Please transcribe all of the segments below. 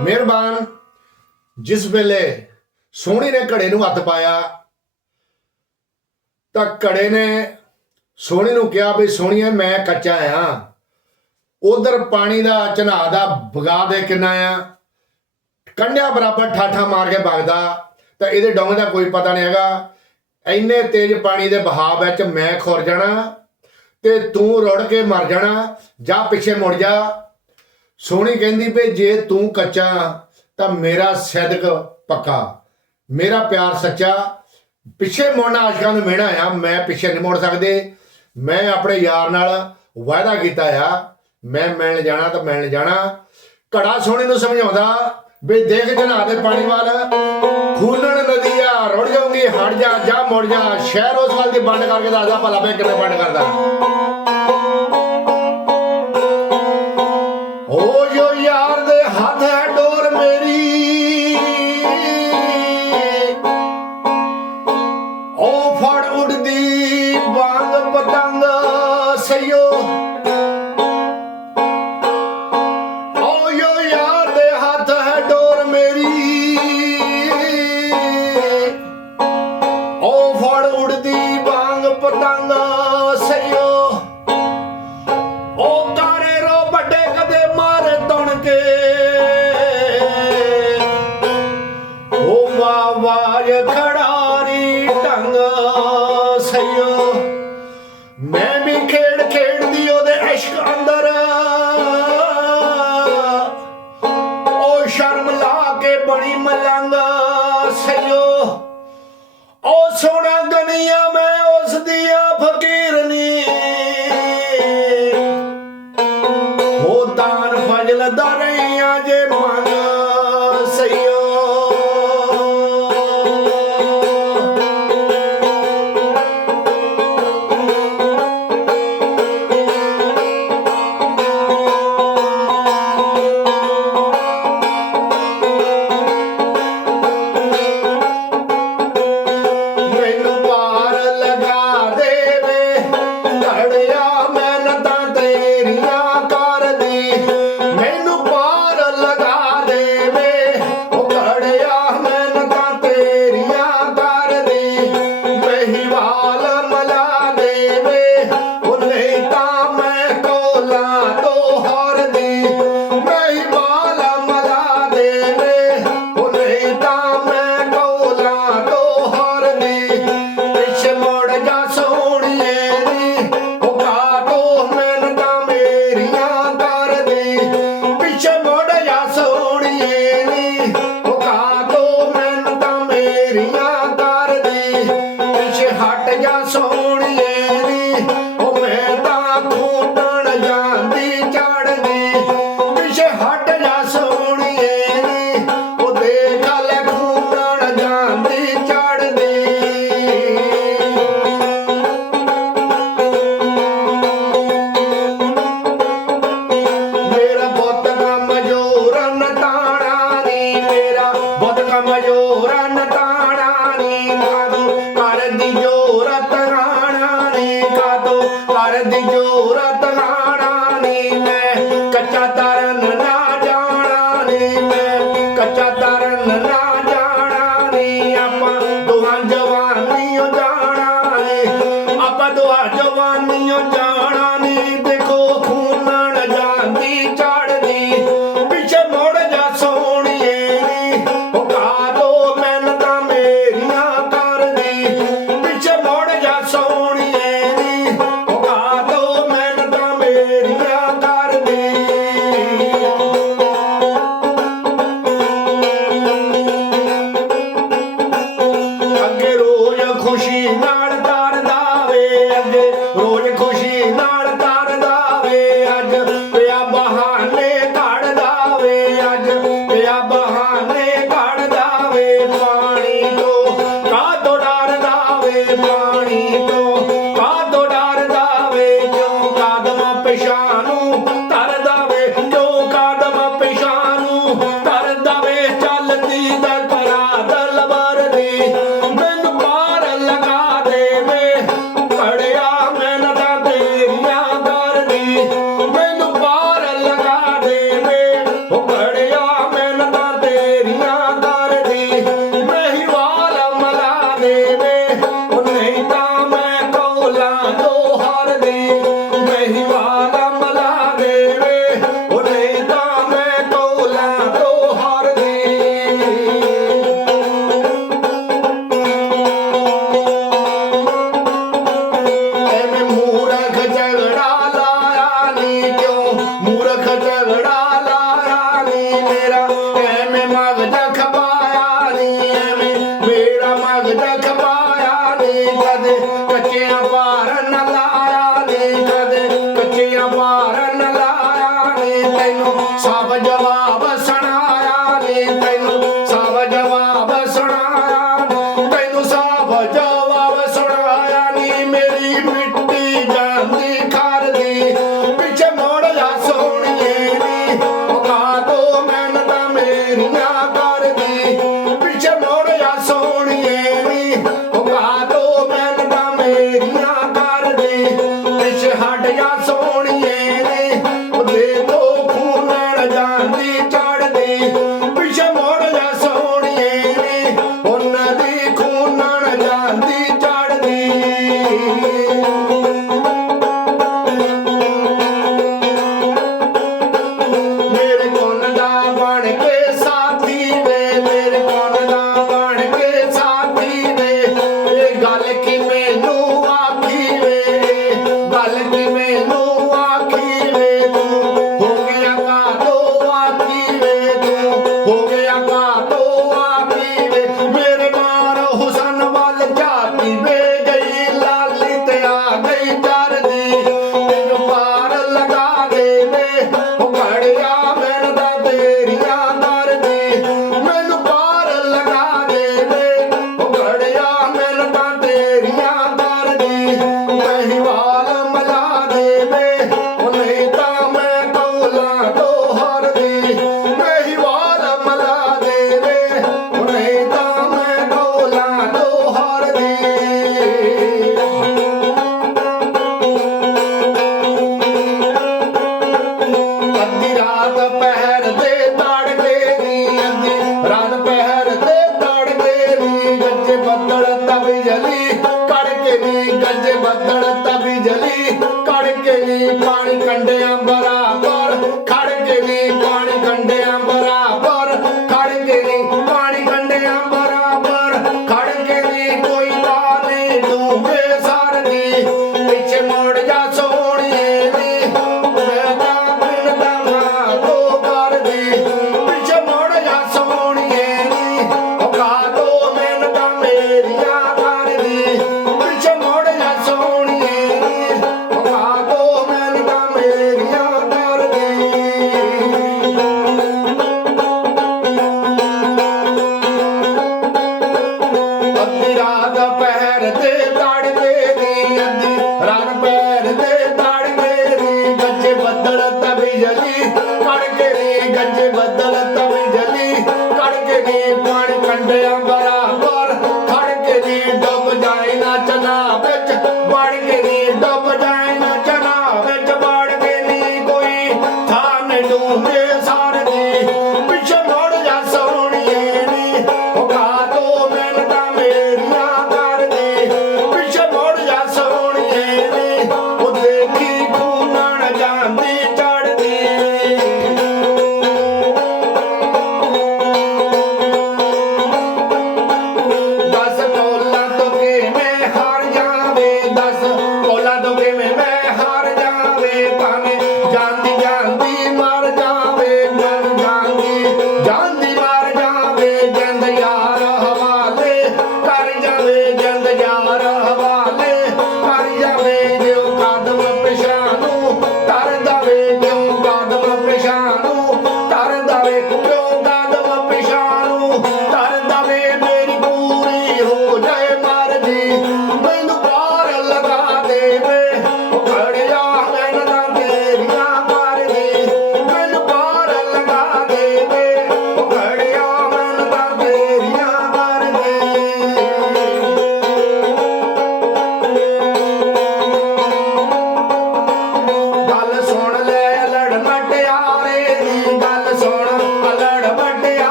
ਮਿਹਰਬਾਨ। ਜਿਸ ਵੇਲੇ ਸੋਹਣੀ ਨੇ ਘੜੇ ਨੂੰ ਹੱਥ ਪਾਇਆ, ਤਾਂ ਘੜੇ ਨੇ ਸੋਹਣੀ ਨੂੰ ਕਿਹਾ ਵੀ, ਸੋਹਣੀਏ, ਮੈਂ ਕੱਚਾ ਆ। ਉਧਰ ਪਾਣੀ ਦਾ ਚਨਾ ਦਾ ਬਗਾ ਦੇ ਕਿੰਨਾ ਆ। ਕੰਡਿਆ ਬਰਾਬਰ ਠਾਠਾ ਮਾਰ ਕੇ ਵਗਦਾ ਤਾਂ ਇਹਦੇ ਡੋਂਗ ਦਾ ਕੋਈ ਪਤਾ ਨਹੀਂ ਹੈਗਾ। ਇੰਨੇ ਤੇਜ਼ ਪਾਣੀ ਦੇ ਬਹਾਵ ਵਿੱਚ ਮੈਂ ਖੁਰ ਜਾਣਾ ਤੇ ਤੂੰ ਰੁੜ ਕੇ ਮਰ ਜਾਣਾ। ਜਾਂ ਪਿੱਛੇ ਮੁੜ ਜਾ। ਸੋਹਣੀ ਕਹਿੰਦੀ ਵੀ ਜੇ ਤੂੰ ਕੱਚਾ, ਤਾਂ ਮੇਰਾ ਸਦਕ ਪੱਕਾ। ਮੇਰਾ ਪਿਆਰ ਸੱਚਾ, ਪਿੱਛੇ ਮੁੜਨਾ ਆਸ਼ਕਾਂ ਨੂੰ ਮਿਹਣਾ ਆ, ਮੈਂ ਪਿੱਛੇ ਨਹੀਂ ਮੁੜ ਸਕਦੇ। ਮੈਂ ਆਪਣੇ ਯਾਰ ਨਾਲ ਵਾਅਦਾ ਕੀਤਾ ਆ, ਮੈਂ ਮਿਲਣ ਜਾਣਾ ਤਾਂ ਮਿਲਣ ਜਾਣਾ। ਘੜਾ ਸੋਹਣੀ ਨੂੰ ਸਮਝਾਉਂਦਾ ਵੀ ਦੇਖ ਜਨਾ ਦੇ ਪਾਣੀ ਵੱਲ। ਖੂਲਣ ਨਦੀ ਆ, ਰੁੜ ਜਾਊਗੀ, ਹਟ ਜਾ ਜਾ ਮੁੜ ਜਾ, ਸ਼ਹਿਰ ਉਸ ਵੱਲ ਦੀ ਬੰਦ ਕਰਕੇ ਦੱਸਦਾ, ਭਲਾ ਮੈਂ ਕਿਵੇਂ ਬੰਦ ਕਰਦਾ। ਓ ਫੜ ਉੜਦੀ ਵਾਂਗ ਪਤੰਗ ਸਈਓ। পদ্ধতি ਕੱਚਾ ਤਰਨ সব জবাব ਕੜਕੇ ਨੀ ਗੱਜ ਬੱਦਲ ਤਬੀ ਜਲੀ। ਕੜਕੇ ਨੀ ਪਾਣੀ ਕੰਡਿਆਂ ਬਰਾ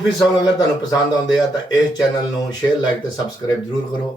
ਸੂਫੀ Song ਅਗਰ ਤੁਹਾਨੂੰ ਪਸੰਦ ਆਉਂਦੇ ਆ ਤਾਂ ਇਸ ਚੈਨਲ ਨੂੰ ਸ਼ੇਅਰ ਲਾਈਕ ਤੇ ਸਬਸਕ੍ਰਾਈਬ ਜ਼ਰੂਰ ਕਰੋ।